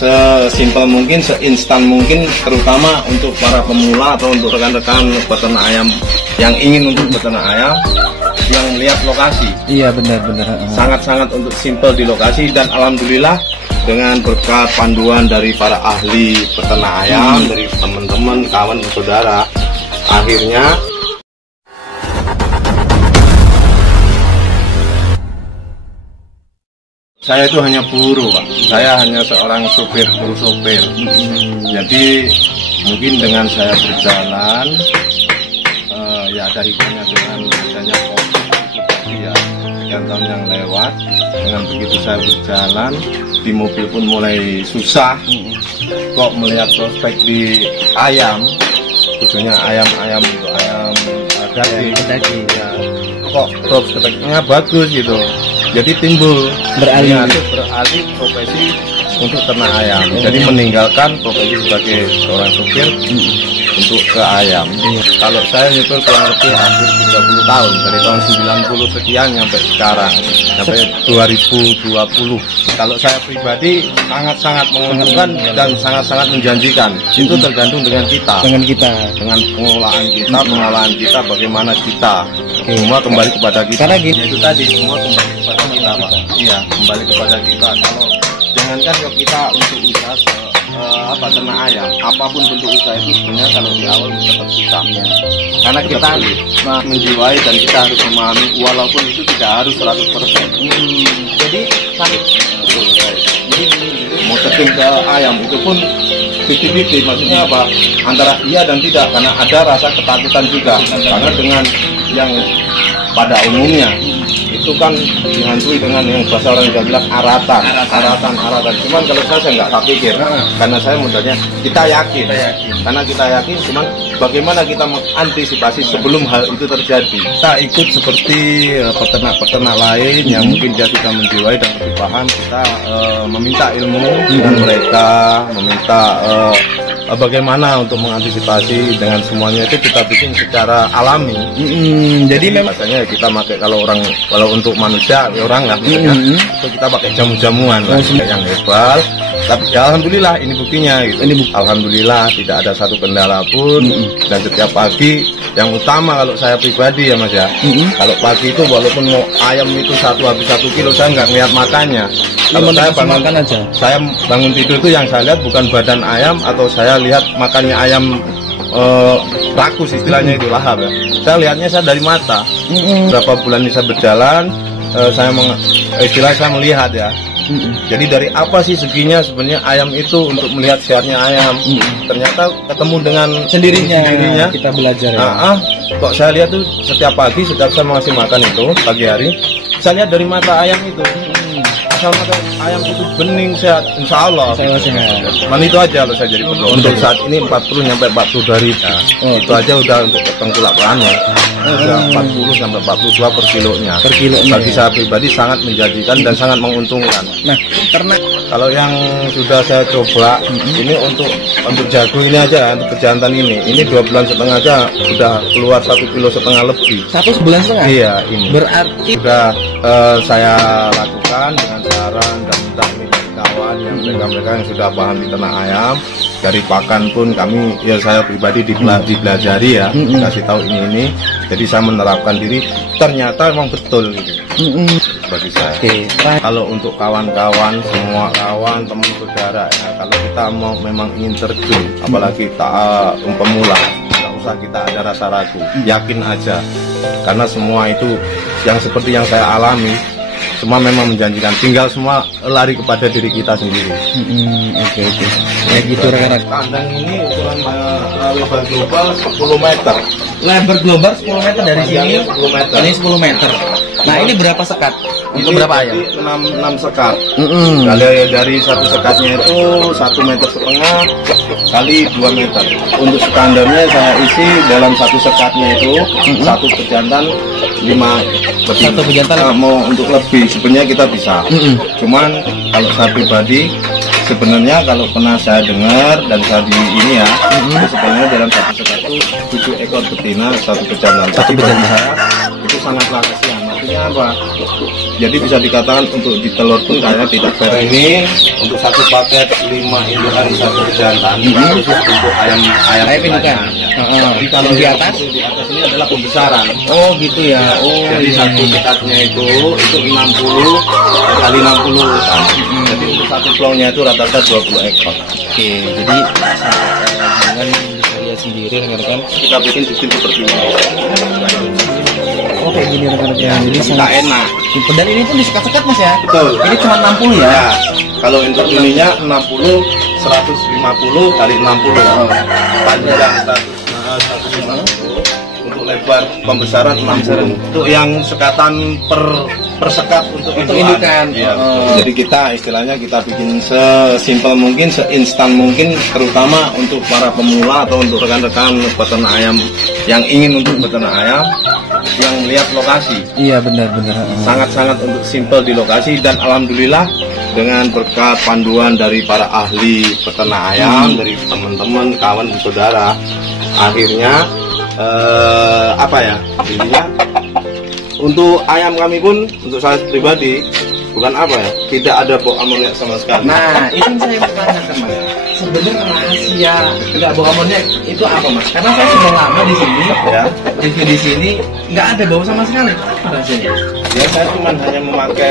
sesimpel mungkin, seinstan mungkin, terutama untuk para pemula atau untuk rekan-rekan peternak ayam yang ingin untuk beternak ayam yang melihat lokasi. Iya, benar-benar. Sangat-sangat untuk simpel di lokasi, dan alhamdulillah dengan berkat panduan dari para ahli peternak ayam, dari teman-teman, kawan, saudara, akhirnya saya itu hanya buruh, Pak. Saya hanya seorang sopir, buruh sopir. Jadi mungkin dengan saya berjalan, ya ada hikmahnya dengan adanya COVID ya, sekian tahun yang lewat. Dengan begitu saya berjalan, di mobil pun mulai susah. Kok melihat prospek di ayam, khususnya ayam-ayam untuk ayam daging, ya, kok prospeknya bagus gitu. Jadi timbul beralih profesi untuk ternak ayam. Jadi meninggalkan profesi sebagai seorang supir untuk ke ayam. Kalau saya nyupir kurang lebih hampir 30 tahun, dari tahun 90 sekian sampai sekarang, sampai 2020. Kalau saya pribadi sangat-sangat menguntungkan dan sangat-sangat menjanjikan. Itu tergantung dengan kita, dengan pengelolaan kita, bagaimana kita. Semua kembali kepada kita. Karena gitu itu tadi, semua kembali kepada kita, Pak. Iya, kembali kepada kita. Kalau jangankan kalau kita untuk usaha ternak ayam, apapun bentuk usaha itu sebenarnya kalau di awal tetap susah. Karena kita menjiwai dan kita harus memahami, walaupun itu tidak harus 100%. Jadi mau terjun ke ayam itu pun 50-50, maksudnya apa? Antara iya dan tidak, karena ada rasa ketakutan juga. Karena dengan yang pada umumnya itu kan dihantui dengan yang bahasa orang Jawa bilang aratan. Cuman kalau saya nggak pikir, karena saya modalnya kita yakin. Karena kita yakin, cuman bagaimana kita mengantisipasi sebelum hal itu terjadi. Kita ikut seperti peternak-peternak lain yang mungkin dia sudah menjiwai dan lebih paham. Kita meminta ilmu dengan mereka, meminta bagaimana untuk mengantisipasi dengan semuanya itu kita bikin secara alami. Jadi memang rasanya kita pakai kalau untuk manusia orang lah, itu kita pakai jamu-jamuan yang herbal. Tapi ya, alhamdulillah ini buktinya gitu. Alhamdulillah tidak ada satu kendala pun. Dan setiap pagi yang utama kalau saya pribadi ya Mas ya, kalau pagi itu walaupun mau ayam itu habis 1 kilo, saya nggak ngeliat makannya. Kalau saya bangun tidur itu yang saya lihat bukan badan ayam, atau saya lihat makannya ayam rakus istilahnya itu lahap ya. Saya lihatnya dari mata. Berapa bulan ini saya berjalan, saya melihat ya. Jadi dari apa sih seginya sebenarnya ayam itu untuk melihat sehatnya ayam. Ternyata ketemu dengan sendirinya kita belajar ya. Kok saya lihat tuh setiap pagi setiap saya ngasih makan itu pagi hari, saya lihat dari mata ayam itu. Asal mata ayam itu bening sehat, insya Allah. Man itu aja loh saya jadi pedoman. Untuk saat ini 40-42 ribu. Itu aja udah untuk tengkulak perannya. Udah 40 sampai 42 per kilonya. Bagi saya pribadi sangat menjanjikan dan sangat menguntungkan. Nah, ternak kalau yang sudah saya coba ini untuk jagung ini aja, untuk pejantan ini 2 bulan setengah aja udah keluar 1,5 kilo lebih. 1 bulan setengah? Iya, ini. Berarti sudah saya lakukan dengan saran dan teknik kawan yang mereka yang sudah paham di ternak ayam. Dari pakan pun kami, ya saya pribadi dipelajari ya, kasih tahu ini. Jadi saya menerapkan diri, ternyata memang betul gitu. Bagi saya. Kalau untuk kawan-kawan, semua kawan, teman saudara ya, kalau kita memang ingin terjun, apalagi kita pemula, nggak usah kita ada rasa ragu, yakin aja. Karena semua itu yang seperti yang saya alami, semua memang menjanjikan, tinggal semua lari kepada diri kita sendiri. Oke. Ya gitu rekan-rekan. Kandang ini ukuran lebar global 10 meter. Lebar global 10 meter dari sini. 10 meter. Ini 10 meter. Nah, ini berapa sekat? Untuk berapa ayam? 6 sekat. Kali dari satu sekatnya itu 1,5 meter kali 2 meter. Untuk standarnya saya isi dalam satu sekatnya itu satu pejantan 5 lebih. Satu pejantan mau untuk lebih sebenarnya kita bisa. Cuman kalau saya pribadi sebenarnya kalau pernah saya dengar dan saya di ini ya, sebenarnya dalam satu sekat itu 7 ekor betina satu pejantan. Tapi bagi saya itu sangatlah kasihan. artinya apa? Jadi bisa dikatakan untuk di telur pun kayaknya tidak fair. Ini untuk satu paket 5 indukan satu jantan khusus untuk ayam indukan. Jadi kalau di atas ini adalah pembesaran. Oh gitu ya. Oh, jadi satu tiketnya itu 60 kali 60 kan. Jadi untuk satu plongnya itu rata-rata 20 ekor. Oke, jadi dengan bisa lihat sendiri rekan-rekan. Kita bikin sistem seperti ini. Oh kayak gini rekan-rekan. Jadi sangat enak. Dan ini pun disekat-sekat Mas ya? Betul. Ini cuma 60 ya? Ya. Kalau untuk ininya 60 150 kali 60. Panjang 150. Untuk lebar pembesaran 60. Untuk yang sekatan per sekat untuk indukan. Ya, jadi kita istilahnya kita bikin sesimpel mungkin, seinstan mungkin, terutama untuk para pemula atau untuk rekan-rekan peternak ayam yang ingin untuk beternak ayam yang melihat lokasi. Iya benar-benar. Sangat-sangat untuk simpel di lokasi, dan alhamdulillah dengan berkat panduan dari para ahli peternak ayam, dari teman-teman, kawan, saudara, akhirnya intinya untuk ayam kami pun, untuk saya pribadi, bukan tidak ada bau amoniak sama sekali. Nah, itu saya mau tanyakan Mas. Sebenarnya rahasia nggak bau amoniak itu apa Mas? Karena saya sudah lama di sini, ya, review di sini nggak ada bau sama sekali. Apa rasanya? Ya saya cuma hanya memakai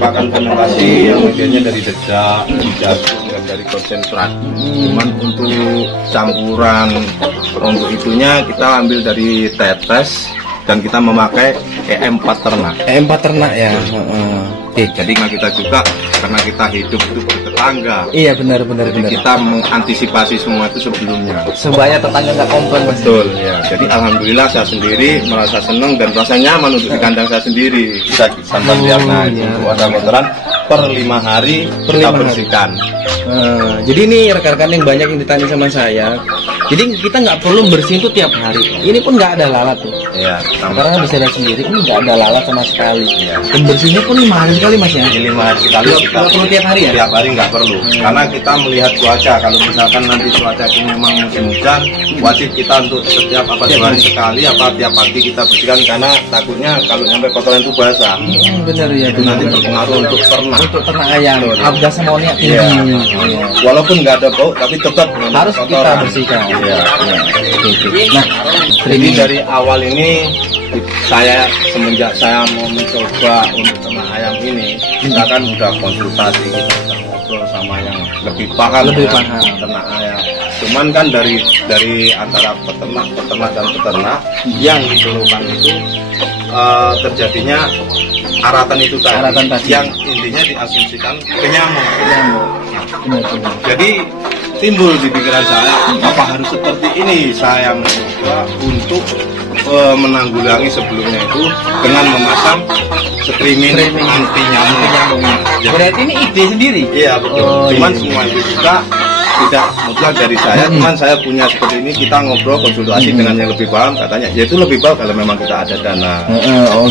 pakan fermentasi yang bagiannya dari dedak, jagung, dan dari konsentrat. Cuman untuk campuran untuk itunya kita ambil dari tetes. Dan kita memakai EM4 ternak. EM4 ternak ya. Jadi kita juga karena kita hidup itu bertetangga. Iya benar. Jadi kita mengantisipasi semua itu sebelumnya. Supaya tetangga nggak komplain Mas. Betul ya. Jadi alhamdulillah saya sendiri merasa senang dan rasa nyaman untuk di kandang saya sendiri. Bisa sampai lihat untuk ada kotoran per 5 hari kita bersihkan. Jadi ini rekan-rekan yang banyak yang ditanya sama saya. Jadi kita nggak perlu bersihin tuh tiap hari. Ini pun nggak ada lalat tuh. Iya. Karena bisa lihat sendiri ini nggak ada lalat sama sekali. Iya. Dan bersihnya pun 5 hari sekali Mas ya. 5 hari sekali. Nggak perlu tiap hari ya? Tiap hari nggak perlu. Karena kita melihat cuaca. Kalau misalkan nanti cuaca itu memang musim hujan, wajib kita untuk setiap 2 hari sekali tiap pagi kita bersihkan, karena takutnya kalau nyampe kotoran itu basah. Benar ya. Itu nanti berpengaruh untuk ternak. Untuk ternak ayam. Gas amoniak tinggi. Iya. Walaupun nggak ada bau, tapi tetap harus kita bersihkan. Iya. Nah, jadi dari awal ini semenjak saya mau mencoba untuk ternak ayam ini, kita kan udah konsultasi, kita udah ngobrol sama yang lebih paham ternak ayam. Cuman kan dari antara peternak dan peternak yang dikeluhkan itu terjadinya aratan itu tadi, yang intinya diasumsikan penyamuk. Jadi timbul di pikiran saya, apa harus seperti ini? Saya mencoba untuk menanggulangi sebelumnya itu dengan memasang streaming anti nyamuk. Berarti ini ide sendiri? Iya betul. Cuman semua itu juga tidak mutlak dari saya, cuman saya punya seperti ini. Kita ngobrol konsultasi dengan yang lebih paham, katanya ya itu lebih baik kalau memang kita ada dana.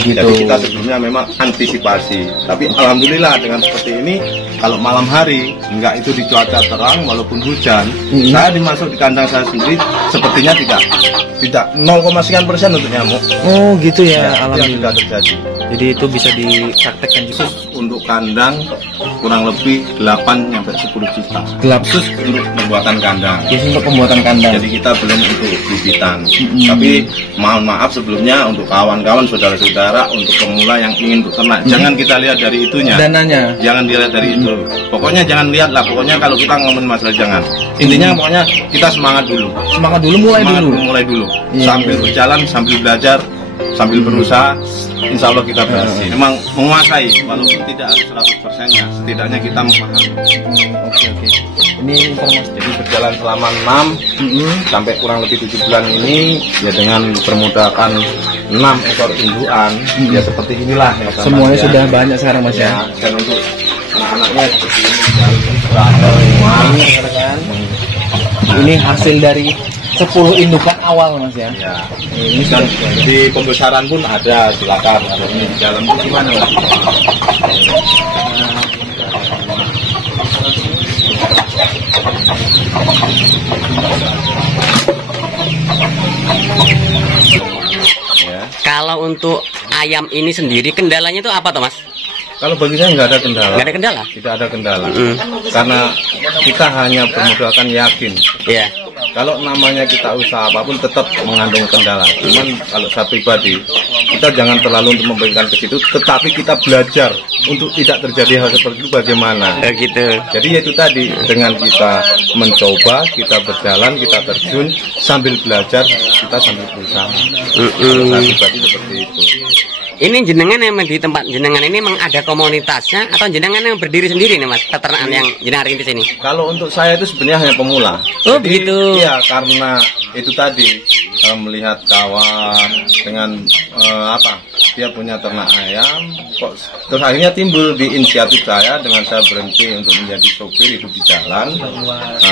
Gitu. Jadi kita sebelumnya memang antisipasi, tapi alhamdulillah dengan seperti ini, kalau malam hari enggak itu di cuaca terang walaupun hujan, saya dimasuk di kandang saya sendiri sepertinya tidak 0,sekian% untuk nyamuk. Oh gitu ya, alhamdulillah terjadi. Jadi itu bisa dipraktekkan juga. Untuk kandang kurang lebih 8-10 juta. Khusus untuk pembuatan kandang. Untuk pembuatan kandang. Jadi kita belum untuk bibitan. Tapi mohon maaf sebelumnya untuk kawan-kawan, saudara-saudara, untuk pemula yang ingin beternak, jangan kita lihat dari itunya. Dananya. Jangan dilihat dari itu. Pokoknya jangan lihat lah. Pokoknya kalau kita ngomongin masalah jangan. Intinya pokoknya kita semangat dulu. Mulai dulu. Sambil berjalan, sambil belajar, sambil berusaha, insya Allah kita berhasil. Memang menguasai, walaupun tidak harus 100%-nya, setidaknya kita memahami. Oke. Ini informasi. Jadi berjalan selama 6 sampai kurang lebih 7 bulan ini, ya dengan bermodalkan 6 ekor indukan, ya seperti inilah. Ya, semuanya ya. Sudah banyak sekarang Mas ya. Dan untuk anak-anaknya seperti ini. Ini hasil dari 10 indukan awal Mas ya. Ini dan di pembesaran pun ada, silakan. Ada ini di dalam itu gimana Mas? Kalau untuk ayam ini sendiri kendalanya itu apa tuh Mas? Kalau bagi saya nggak ada kendala. Nggak ada kendala? Tidak ada kendala. Karena kita hanya bermodalkan yakin. Iya. Kalau namanya kita usaha apapun tetap mengandung kendala. Cuman kalau saya pribadi, kita jangan terlalu untuk memberikan ke situ, tetapi kita belajar untuk tidak terjadi hal seperti itu bagaimana. Gitu. Jadi itu tadi, dengan kita mencoba, kita berjalan, kita terjun sambil belajar, kita sambil berusaha. Saya pribadi seperti itu. Ini jenengan yang di tempat jenengan ini memang ada komunitasnya atau jenengan yang berdiri sendiri nih Mas, peternakan yang jenengan rintis ini? Kalau untuk saya itu sebenarnya hanya pemula. Oh, begitu. Iya, karena itu tadi melihat kawan dengan dia punya ternak ayam, kok terus akhirnya timbul di inisiatif saya dengan saya berhenti untuk menjadi sopir hidup di jalan.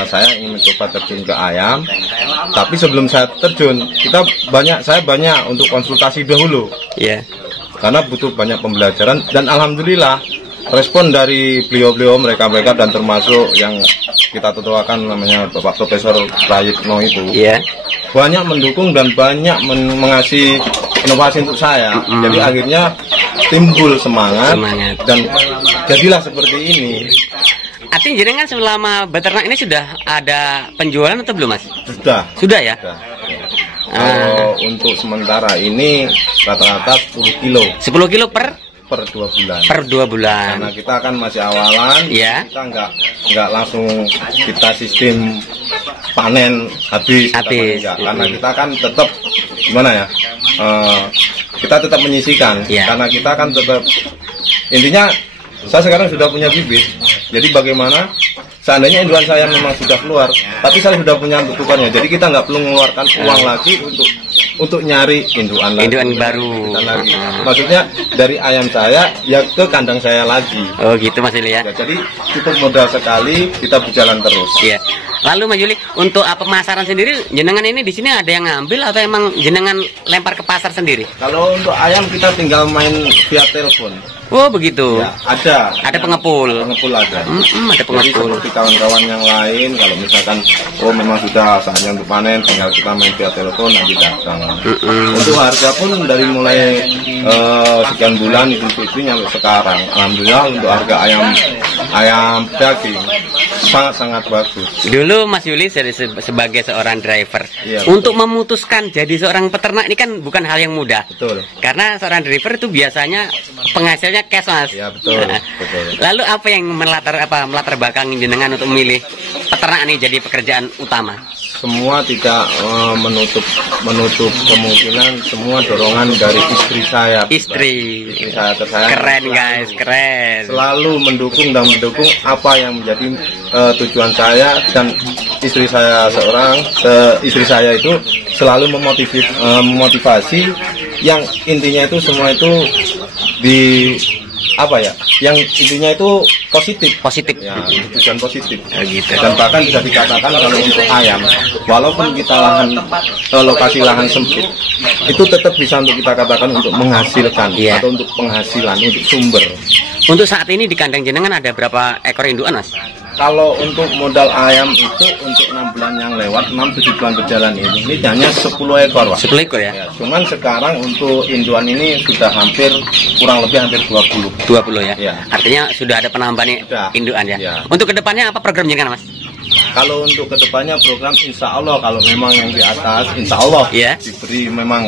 Saya ingin mencoba terjun ke ayam, tapi sebelum saya terjun, saya banyak untuk konsultasi dahulu. Iya. Karena butuh banyak pembelajaran dan alhamdulillah respon dari beliau-beliau mereka dan termasuk yang kita tuakan namanya Bapak Profesor Prayitno itu, banyak mendukung dan banyak mengasih inovasi untuk saya. Jadi akhirnya timbul semangat dan jadilah seperti ini. Artinya jenengan selama beternak ini sudah ada penjualan atau belum Mas? Sudah ya? Sudah. Kalau untuk sementara ini rata-rata 10 kilo. 10 kilo per 2 bulan. Per 2 bulan. Karena kita kan masih awalan, kita nggak langsung kita sistem panen habis. Karena kita kan tetap gimana ya? Kita tetap menyisikan. Karena kita kan tetap intinya saya sekarang sudah punya bibit. Jadi bagaimana? Seandainya induan saya memang sudah keluar, tapi saya sudah punya bentukannya. Jadi kita nggak perlu mengeluarkan uang lagi untuk nyari induan lagi. Induan baru. Lagi. Maksudnya dari ayam saya ya ke kandang saya lagi. Oh gitu Mas Yuli ya. Jadi cukup modal sekali, kita berjalan terus. Iya. Lalu Mas Yuli, untuk pemasaran sendiri, jenengan ini di sini ada yang ngambil atau emang jenengan lempar ke pasar sendiri? Kalau untuk ayam kita tinggal main via telepon. Oh begitu. Ya, ada pengepul. Pengepul ada. Ada pengepul. Jadi seperti kawan-kawan yang lain, kalau misalkan memang sudah saatnya untuk panen, tinggal kita main via telepon nanti datang. Untuk harga pun dari mulai sekian bulan Idul Fitri sampai sekarang, alhamdulillah untuk harga ayam daging sangat bagus. Dulu Mas Yuli sebagai seorang driver, untuk memutuskan jadi seorang peternak ini kan bukan hal yang mudah. Betul. Karena seorang driver itu biasanya penghasilnya cash Mas. Ya betul. Lalu apa yang melatar belakang jenengan untuk memilih peternak ini jadi pekerjaan utama? Semua tidak menutup kemungkinan, semua dorongan dari istri saya. Istri saya tersayang. Keren guys, keren. Selalu mendukung apa yang menjadi tujuan saya, dan istri saya istri saya itu selalu memotivasi yang intinya itu semua itu yang intinya itu positif ya, tujuan positif gitu. Dan bahkan bisa dikatakan kalau untuk ayam, walaupun kita lokasi lahan sempit, itu tetap bisa untuk kita katakan untuk menghasilkan atau untuk penghasilan, untuk sumber. Untuk saat ini di kandang jenengan ada berapa ekor indukan Mas? Kalau untuk modal ayam itu untuk 6 bulan yang lewat, 6-7 bulan berjalan ini hanya 10 ekor Pak. 10 ekor ya? Cuman sekarang untuk induan ini sudah kurang lebih hampir 20. 20 ya? Ya. Artinya sudah ada penambahan induan ya? Untuk kedepannya apa program jenengan Mas? Kalau untuk kedepannya program insya Allah, kalau memang yang di atas insya Allah diberi memang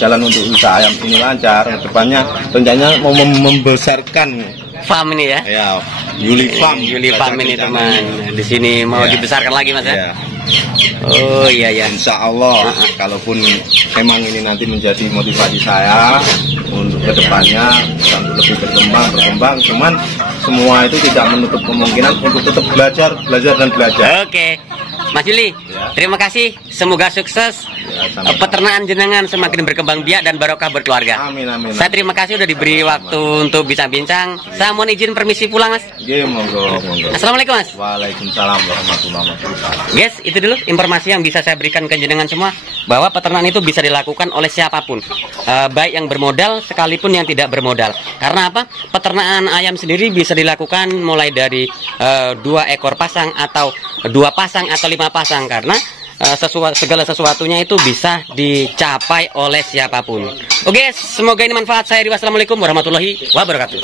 jalan untuk usaha ayam ini lancar, kedepannya rencananya mau membesarkan farm ini ya? Ya, Yuli Farm ini teman. Di sini mau dibesarkan lagi Mas ya? Oh iya ya. Insya Allah, kalaupun memang ini nanti menjadi motivasi saya untuk kedepannya untuk lebih berkembang, cuman semua itu tidak menutup kemungkinan untuk tetap belajar. Oke. Mas Yuli, terima kasih. Semoga sukses. Peternakan jenengan semakin berkembang biak dan barokah berkeluarga. Amin. Saya terima kasih sudah diberi waktu untuk bincang-bincang. Saya mohon izin permisi pulang Mas. Monggo. Assalamualaikum Mas. Waalaikumsalam warahmatullahi wabarakatuh. Guys, itu dulu informasi yang bisa saya berikan ke jenengan semua, bahwa peternakan itu bisa dilakukan oleh siapapun, baik yang bermodal sekalipun yang tidak bermodal. Karena apa? Peternakan ayam sendiri bisa dilakukan mulai dari 2 ekor pasang atau 2 pasang atau 5 pasang, karena segala sesuatunya itu bisa dicapai oleh siapapun. Oke, semoga ini manfaat. Saya Wassalamualaikum warahmatullahi wabarakatuh.